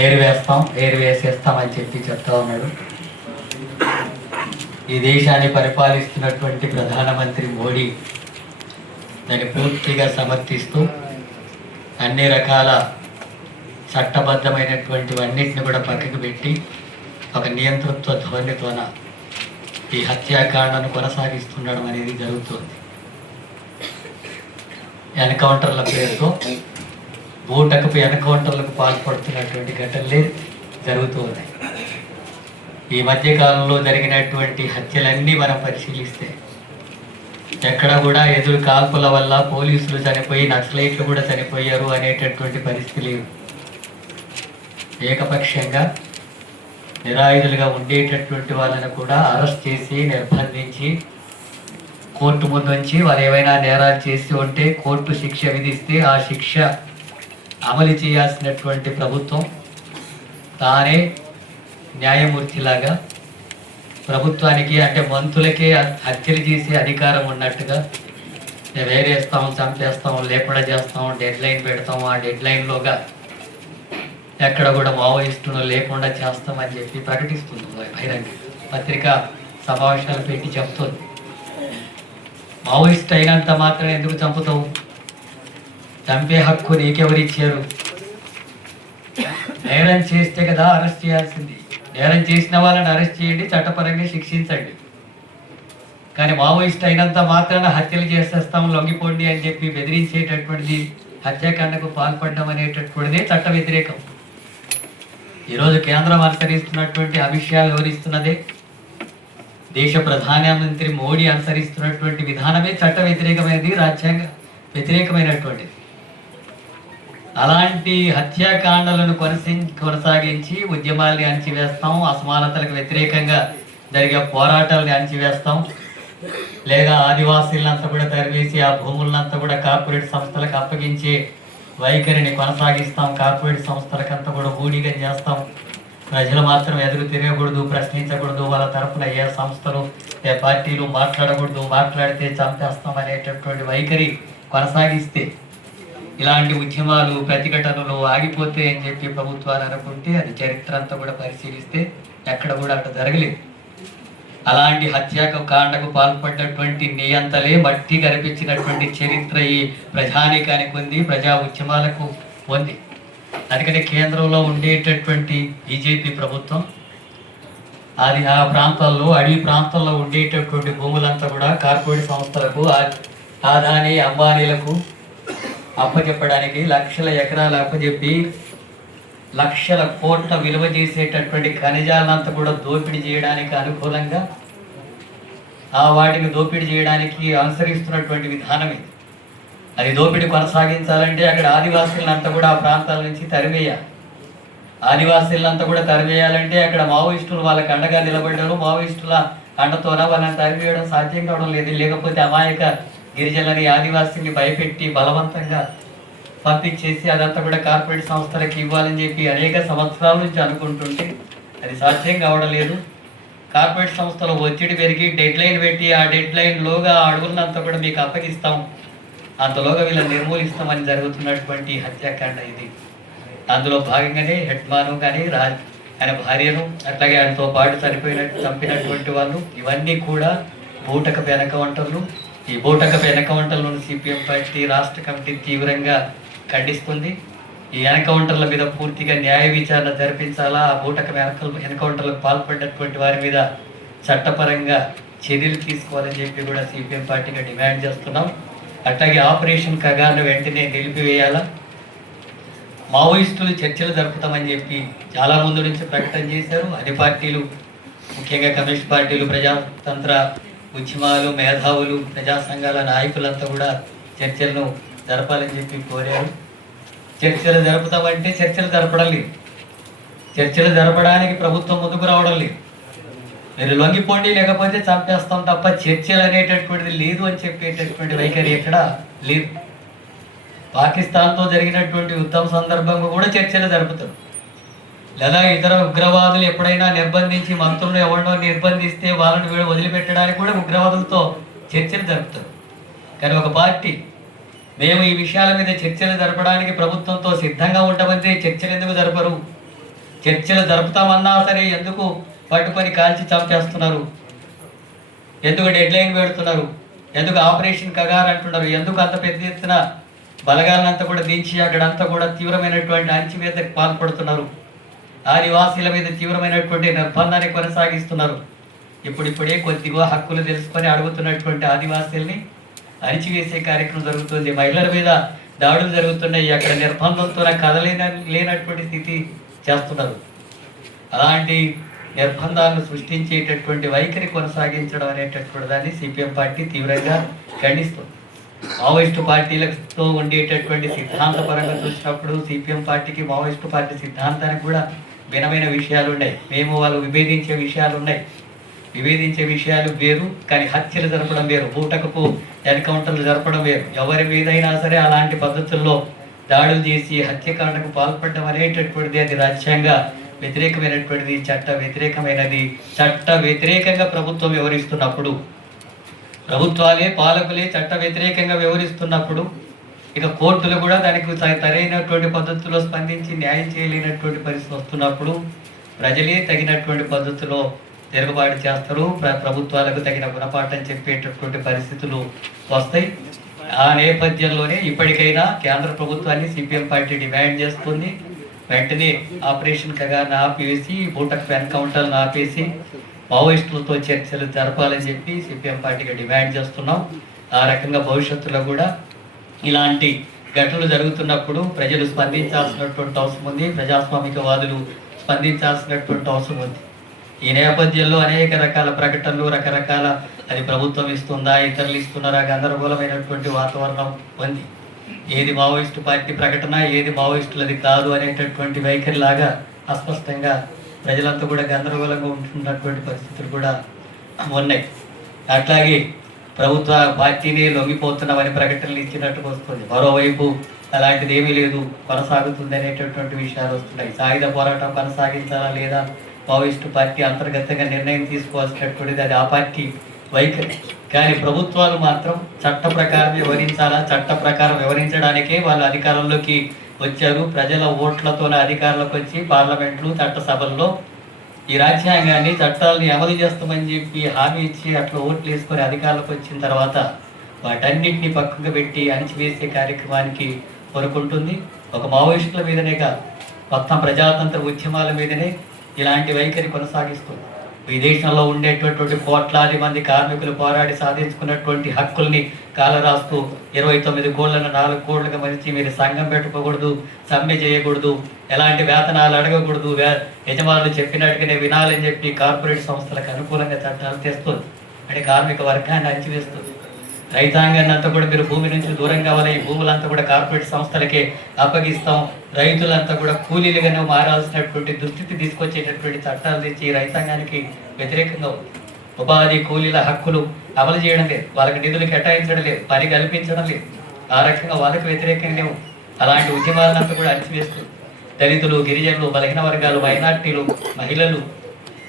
ఏరు వేస్తాం ఏరు వేసేస్తామని చెప్పి చెప్తా ఉన్నాడు. ఈ దేశాన్ని పరిపాలిస్తున్నటువంటి ప్రధానమంత్రి మోడీ దాన్ని పూర్తిగా సమర్థిస్తూ అన్ని రకాల చట్టబద్ధమైనటువంటివన్నిటిని కూడా పక్కకు పెట్టి ఒక నియంతృత్వ ధోరణితోన ఈ హత్యాకాండను కొనసాగిస్తుండడం అనేది జరుగుతుంది. ఎన్కౌంటర్ల పేరుతో బూటకపు ఎన్కౌంటర్లకు పాల్పడుతున్నటువంటి ఘటనలే జరుగుతూ ఉన్నాయి. ఈ మధ్యకాలంలో జరిగినటువంటి హత్యలన్నీ మనం పరిశీలిస్తే ఎక్కడ కూడా ఎదురు కాల్పుల వల్ల పోలీసులు చనిపోయి నక్సలైట్లు కూడా చనిపోయారు అనేటటువంటి పరిస్థితి లేవు ఏకపక్షంగా నిరాయుధులుగా ఉండేటటువంటి వాళ్ళని కూడా అరెస్ట్ చేసి నిర్బంధించి కోర్టు ముందు ఉంచి వారు ఏవైనా నేరాలు చేసి ఉంటే కోర్టు శిక్ష విధిస్తే ఆ శిక్ష అమలు చేయాల్సినటువంటి ప్రభుత్వం తానే న్యాయమూర్తిలాగా ప్రభుత్వానికి అంటే మంత్రులకే హత్యలు చేసే అధికారం ఉన్నట్టుగా వేరేస్తాం చంపేస్తాం లేకుండా చేస్తాం డెడ్ లైన్ పెడతాం ఆ డెడ్ లైన్లోగా ఎక్కడ కూడా మావోయిస్టులు లేకుండా చేస్తామని చెప్పి ప్రకటిస్తుంది బహిరంగ పత్రిక సమావేశాలు పెట్టి చెప్తుంది. మావోయిస్ట్ అయినంత మాత్రం ఎందుకు చంపుతావు? చంపే హక్కు నీకెవరిచ్చారు నేరం చేస్తే కదా అరెస్ట్ చేయాల్సింది. నేరం చేసిన వాళ్ళని అరెస్ట్ చేయండి చట్టపరంగా శిక్షించండి. కానీ మావోయిస్ట్ అయినంత మాత్రాన హత్యలు చేసేస్తాం లొంగిపోండి అని చెప్పి బెదిరించేటటువంటిది హత్యాకాండకు పాల్పడడం అనేటటువంటిది చట్ట వ్యతిరేకం. ఈరోజు కేంద్రం అనుసరిస్తున్నటువంటి అమిత్ షా వివరిస్తున్నదే దేశ ప్రధానమంత్రి మోడీ అనుసరిస్తున్నటువంటి విధానమే చట్ట వ్యతిరేకమైనది రాజ్యాంగ వ్యతిరేకమైనటువంటిది. అలాంటి హత్యాకాండలను కొనసి కొనసాగించి ఉద్యమాల్ని అణచివేస్తాం. అసమానతలకు వ్యతిరేకంగా జరిగే పోరాటాలని అణచివేస్తాం. లేదా ఆదివాసీలంతా కూడా తరివేసి ఆ భూములంతా కూడా కార్పొరేట్ సంస్థలకు అప్పగించి వైఖరిని కొనసాగిస్తాం. కార్పొరేట్ సంస్థలకంతా కూడా ఊడిగా చేస్తాం. ప్రజలు మాత్రం ఎదురు తిరగకూడదు ప్రశ్నించకూడదు. వాళ్ళ తరఫున ఏ సంస్థలు ఏ పార్టీలు మాట్లాడకూడదు మాట్లాడితే చంపేస్తాం అనేటటువంటి వైఖరి కొనసాగిస్తే ఇలాంటి ఉద్యమాలు ప్రతిఘటనలు ఆగిపోతే అని చెప్పి ప్రభుత్వాలు అనుకుంటే అది చరిత్ర అంతా కూడా పరిశీలిస్తే ఎక్కడ కూడా అక్కడ జరగలేదు. అలాంటి హత్యాకు కాండకు పాల్పడ్డటువంటి నియంతలే మట్టి కనిపించినటువంటి చరిత్ర ఈ ప్రజానీకానికి ఉంది ప్రజా ఉద్యమాలకు ఉంది. అందుకని కేంద్రంలో ఉండేటటువంటి బీజేపీ ప్రభుత్వం అది ఆ ప్రాంతాల్లో అడవి ప్రాంతాల్లో ఉండేటటువంటి భూములంతా కూడా కార్పొరేట్ సంస్థలకు ఆ- ఆదాని అంబానీలకు అప్పచెప్పడానికి లక్షల ఎకరాలు అప్పచెప్పి లక్షల కోట్ల విలువ చేసేటటువంటి ఖనిజాలంతా కూడా దోపిడీ చేయడానికి అనుకూలంగా ఆ వాటిని దోపిడీ చేయడానికి అనుసరిస్తున్నటువంటి విధానం ఇది. అది దోపిడీ కొనసాగించాలంటే అక్కడ ఆదివాసీలంతా కూడా ఆ ప్రాంతాల నుంచి తరివేయాలి ఆదివాసీలంతా కూడా తరివేయాలంటే అక్కడ మావోయిస్టులు వాళ్ళకి అండగా నిలబడ్డారు. మావోయిస్టుల అండతోన వాళ్ళని తరివేయడం సాధ్యం కావడం లేదు. లేకపోతే అమాయక గిరిజనులని ఆదివాసీని భయపెట్టి బలవంతంగా పంపించేసి అదంతా కూడా కార్పొరేట్ సంస్థలకు ఇవ్వాలని చెప్పి అనేక సంవత్సరాల నుంచి అనుకుంటుంటే అది సాధ్యం కావడం లేదు. కార్పొరేట్ సంస్థలు ఒత్తిడి పెరిగి డెడ్ లైన్ పెట్టి ఆ డెడ్ లైన్లోగా ఆ అడుగులంతా కూడా మీకు అప్పగిస్తాం. అంతలోగా వీళ్ళని నిర్మూలిస్తామని జరుగుతున్నటువంటి హత్యాకాండ ఇది. అందులో భాగంగానే హెడ్మాను కానీ రాజ్ ఆయన భార్యను అట్లాగే ఆయనతో పాటు చనిపోయినట్టు చంపినటువంటి వాళ్ళు ఇవన్నీ కూడా బూటక వెనక వంటలు ఈ బూటక వెనక వంటలను సిపిఎం పార్టీ రాష్ట్ర కమిటీ తీవ్రంగా ఖండిస్తుంది. ఈ ఎన్కౌంటర్ల మీద పూర్తిగా న్యాయ విచారణ జరిపించాలా? ఆ బూటక వెనక ఎన్కౌంటర్లకు పాల్పడినటువంటి వారి మీద చట్టపరంగా చర్యలు తీసుకోవాలని చెప్పి కూడా సిపిఎం పార్టీగా డిమాండ్ చేస్తున్నాం. అట్లాగే ఆపరేషన్ కగాను వెంటనే నిలిపివేయాలా? మావోయిస్టులు చర్చలు జరుపుతామని చెప్పి చాలా ముందు నుంచి ప్రకటన చేశారు. అన్ని పార్టీలు ముఖ్యంగా కమ్యూనిస్ట్ పార్టీలు ప్రజాతంత్ర ఉద్యమాలు మేధావులు ప్రజా సంఘాల నాయకులంతా కూడా చర్చలను జరపాలని చెప్పి కోరారు. చర్చలు జరుపుతామంటే చర్చలు జరపడం లేదు. చర్చలు జరపడానికి ప్రభుత్వం ముందుకు రావడం లేదు. మీరు లొంగిపోండి లేకపోతే చంపేస్తాం తప్ప చర్చలు అనేటటువంటిది లేదు అని చెప్పేటటువంటి వైఖరి ఎక్కడ లేదు. పాకిస్తాన్తో జరిగినటువంటి యుద్ధం సందర్భంగా కూడా చర్చలు జరుపుతారు లేదా ఇతర ఉగ్రవాదులు ఎప్పుడైనా నిర్బంధించి మంత్రులు ఎవరినో నిర్బంధిస్తే వాళ్ళని వీళ్ళు వదిలిపెట్టడానికి కూడా ఉగ్రవాదులతో చర్చలు జరుపుతారు. కానీ ఒక పార్టీ మేము ఈ విషయాల మీద చర్చలు జరపడానికి ప్రభుత్వంతో సిద్ధంగా ఉండమంటే చర్చలు ఎందుకు జరపరు? చర్చలు జరుపుతామన్నా సరే ఎందుకు పట్టుకొని కాల్చి చంపేస్తున్నారు ఎందుకు డెడ్ లైన్ పెడుతున్నారు? ఎందుకు ఆపరేషన్ కగార్ అంటున్నారు? ఎందుకు అంత పెద్ద ఎత్తున బలగాలంతా కూడా దించి అక్కడంతా కూడా తీవ్రమైనటువంటి అణచివేతకు పాల్పడుతున్నారు? ఆదివాసీల మీద తీవ్రమైనటువంటి నిర్బంధాన్ని కొనసాగిస్తున్నారు. ఇప్పుడిప్పుడే కొద్దిగా హక్కులు తెలుసుకొని అడుగుతున్నటువంటి ఆదివాసీల్ని అణిచివేసే కార్యక్రమం జరుగుతుంది. మహిళల మీద దాడులు జరుగుతున్నాయి. అక్కడ నిర్బంధంతో కదలేన లేనటువంటి స్థితి చేస్తున్నారు. అలాంటి నిర్బంధాలను సృష్టించేటటువంటి వైఖరి కొనసాగించడం అనేటటువంటి దాన్ని సిపిఎం పార్టీ తీవ్రంగా ఖండిస్తుంది. మావోయిస్టు పార్టీలతో ఉండేటటువంటి సిద్ధాంతపరంగా చూసినప్పుడు సిపిఎం పార్టీకి మావోయిస్టు పార్టీ సిద్ధాంతానికి కూడా భిన్నమైన విషయాలు ఉన్నాయి మేము వాళ్ళు విభేదించే విషయాలు ఉన్నాయి విభేదించే విషయాలు వేరు కానీ హత్యలు జరపడం వేరు బూటకపు ఎన్కౌంటర్లు జరపడం వేరు. ఎవరి మీదైనా సరే అలాంటి పద్ధతుల్లో దాడులు చేసి హత్యకాండకు పాల్పడడం అనేటటువంటిది అది రాజ్యాంగ వ్యతిరేకమైనటువంటిది చట్ట వ్యతిరేకమైనది. చట్ట వ్యతిరేకంగా ప్రభుత్వం వ్యవహరిస్తున్నప్పుడు ప్రభుత్వాలే పాలకులే చట్ట వ్యతిరేకంగా వ్యవహరిస్తున్నప్పుడు ఇక కోర్టులు కూడా దానికి సరైనటువంటి పద్ధతిలో స్పందించి న్యాయం చేయలేనటువంటి పరిస్థితి వస్తున్నప్పుడు ప్రజలే తగినటువంటి పద్ధతిలో తిరుగుబాటు చేస్తారు. ప్ర- ప్రభుత్వాలకు తగిన గుణపాఠం చెప్పేటటువంటి పరిస్థితులు వస్తాయి. ఆ నేపథ్యంలోనే ఇప్పటికైనా కేంద్ర ప్రభుత్వాన్ని సిపిఎం పార్టీ డిమాండ్ చేస్తుంది. వెంటనే ఆపరేషన్ కగాను ఆపేసి బూటకు ఎన్కౌంటర్లను ఆపేసి మావోయిస్టులతో చర్చలు జరపాలని చెప్పి సిపిఎం పార్టీకి డిమాండ్ చేస్తున్నాం. ఆ రకంగా భవిష్యత్తులో కూడా ఇలాంటి ఘటనలు జరుగుతున్నప్పుడు ప్రజలు స్పందించాల్సినటువంటి అవసరం ఉంది. ప్రజాస్వామికవాదులు స్పందించాల్సినటువంటి అవసరం ఉంది. ఈ నేపథ్యంలో అనేక రకాల ప్రకటనలు రకరకాల అది ప్రభుత్వం ఇస్తుందా ఇతరులు ఇస్తున్నారా గందరగోళమైనటువంటి వాతావరణం ఉంది. ఏది మావోయిస్టు పార్టీ ప్రకటన ఏది మావోయిస్టులది కాదు అనేటటువంటి వైఖరి లాగా అస్పష్టంగా ప్రజలంతా కూడా గందరగోళంగా ఉంటున్నటువంటి పరిస్థితులు కూడా ఉన్నాయి. అట్లాగే ప్రభుత్వ పార్టీని లొంగిపోతున్నామని ప్రకటనలు ఇచ్చినట్టుగా వస్తుంది. మరోవైపు అలాంటిది ఏమీ లేదు. కొనసాగుతుంది అనేటటువంటి విషయాలు వస్తున్నాయి. సాయుధ పోరాటం కొనసాగించాలా లేదా? మావోయిస్టు పార్టీ అంతర్గతంగా నిర్ణయం తీసుకోవాల్సినటువంటిది అది ఆ పార్టీ వైఖరి. కానీ ప్రభుత్వాలు మాత్రం చట్ట ప్రకారం వివరించాలా చట్ట ప్రకారం వివరించడానికే వాళ్ళు అధికారంలోకి వచ్చారు. ప్రజల ఓట్లతోనే అధికారంలోకి వచ్చి పార్లమెంట్లు చట్టసభల్లో ఈ రాజ్యాంగాన్ని చట్టాలని అమలు చేస్తామని చెప్పి హామీ ఇచ్చి అట్లా ఓట్లు వేసుకొని అధికారంలోకి వచ్చిన తర్వాత వాటన్నింటినీ పక్కకు పెట్టి అణిచివేసే కార్యక్రమానికి కొనుక్కుంటుంది ఒక మావోయిస్టుల మీదనే కాదు మొత్తం ప్రజాతంత్ర ఉద్యమాల మీదనే ఇలాంటి వైఖరి కొనసాగిస్తుంది. విదేశంలో ఉండేటటువంటి కోట్లాది మంది కార్మికులు పోరాడి సాధించుకున్నటువంటి హక్కుల్ని కాలరాస్తూ ఇరవై తొమ్మిది కోళ్ళను నాలుగు కోళ్ళుగా మరిచి మీరు సంఘం పెట్టుకోకూడదు సమ్మె చేయకూడదు ఎలాంటి వేతనాలు అడగకూడదు యజమానులు చెప్పినట్టుగానే వినాలని చెప్పి కార్పొరేట్ సంస్థలకు అనుకూలంగా చట్టాలు తెస్తుంది. అంటే కార్మిక వర్గాన్ని అణచివేస్తుంది. రైతాంగాన్ని అంతా కూడా మీరు భూమి నుంచి దూరం కావాలి. ఈ భూములంతా కూడా కార్పొరేట్ సంస్థలకే అప్పగిస్తాం. రైతులంతా కూడా కూలీలుగానే మారాల్సినటువంటి దుస్థితి తీసుకొచ్చేటటువంటి చట్టాలు తెచ్చి రైతాంగానికి వ్యతిరేకంగా ఉంది ఉపాధి కూలీల హక్కులు అమలు చేయడం లేదు. వాళ్ళకి నిధులు కేటాయించడం లేదు. పని కల్పించడం లేదు. ఆ రకంగా వాళ్ళకి వ్యతిరేకంగా అలాంటి ఉద్యమాలంతా కూడా అణచివేస్తుంది దళితులు గిరిజనులు బలహీన వర్గాలు మైనార్టీలు మహిళలు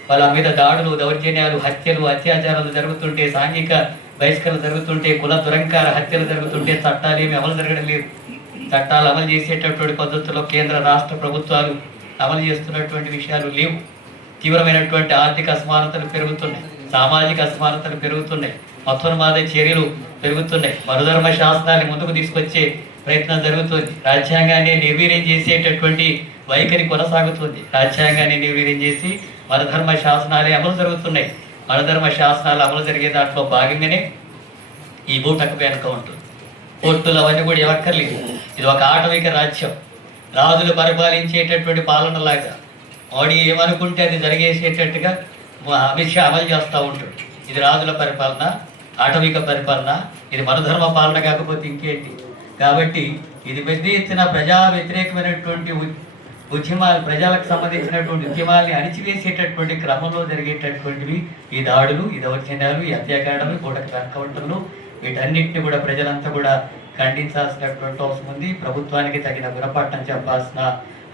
వాళ్ళ మీద దాడులు దౌర్జన్యాలు హత్యలు అత్యాచారాలు జరుగుతుంటే సాంఘిక బహిష్కరణ జరుగుతుంటే కుల దురంకార హత్యలు జరుగుతుంటే చట్టాలు ఏమి అమలు జరగడం లేదు. చట్టాలు అమలు చేసేటటువంటి పద్ధతుల్లో కేంద్ర రాష్ట్ర ప్రభుత్వాలు అమలు చేస్తున్నటువంటి విషయాలు లేవు. తీవ్రమైనటువంటి ఆర్థిక అసమానతలు పెరుగుతున్నాయి. సామాజిక అసమానతలు పెరుగుతున్నాయి. మతోన్మాద చర్యలు పెరుగుతున్నాయి. మరుధర్మ శాస్త్రాన్ని ముందుకు తీసుకొచ్చే ప్రయత్నం జరుగుతుంది. రాజ్యాంగాన్ని నిర్వీర్యం చేసేటటువంటి వైఖరి కొనసాగుతుంది. రాజ్యాంగాన్ని నిర్వీర్యం చేసి మరధర్మ శాసనాలే అమలు జరుగుతున్నాయి. మరధర్మ శాసనాలు అమలు జరిగే దాంట్లో భాగంగానే ఈ బూటకు వెనుక ఉంటుంది. కోర్టులు అవన్నీ కూడా ఎవక్కర్లేదు. ఇది ఒక ఆటవిక రాజ్యం. రాజులు పరిపాలించేటటువంటి పాలనలాగా. మోడీ ఏమనుకుంటే అది జరిగేసేటట్టుగా అమిత్ షా అమలు చేస్తూ ఉంటాడు. ఇది రాజుల పరిపాలన ఆటవిక పరిపాలన ఇది మనధర్మ పాలన కాకపోతే ఇంకేంటి? కాబట్టి ఇది పెద్ద ఎత్తున ప్రజా వ్యతిరేకమైనటువంటి ఉద్యమాలు ప్రజలకు సంబంధించినటువంటి ఉద్యమాల్ని అణిచివేసేటటువంటి క్రమంలో జరిగేటటువంటివి ఈ దాడులు ఈ దౌర్జన్యాలు ఈ హత్యాకాండలు గోడకు వెనకౌంటర్లు వీటన్నిటిని కూడా ప్రజలంతా కూడా ఖండించాల్సినటువంటి అవసరం ఉంది. ప్రభుత్వానికి తగిన గుణపాఠం చెప్పాల్సిన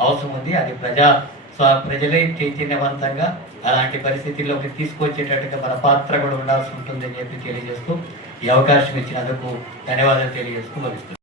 అవసరం ఉంది. అది ప్రజా స్వ ప్రజలే చైతన్యవంతంగా అలాంటి పరిస్థితుల్లోకి తీసుకొచ్చేటట్టుగా మన పాత్ర కూడా ఉండాల్సి ఉంటుందని చెప్పి తెలియజేస్తూ ఈ అవకాశం ఇచ్చినందుకు ధన్యవాదాలు తెలియజేస్తూ ముగిస్తున్నాను.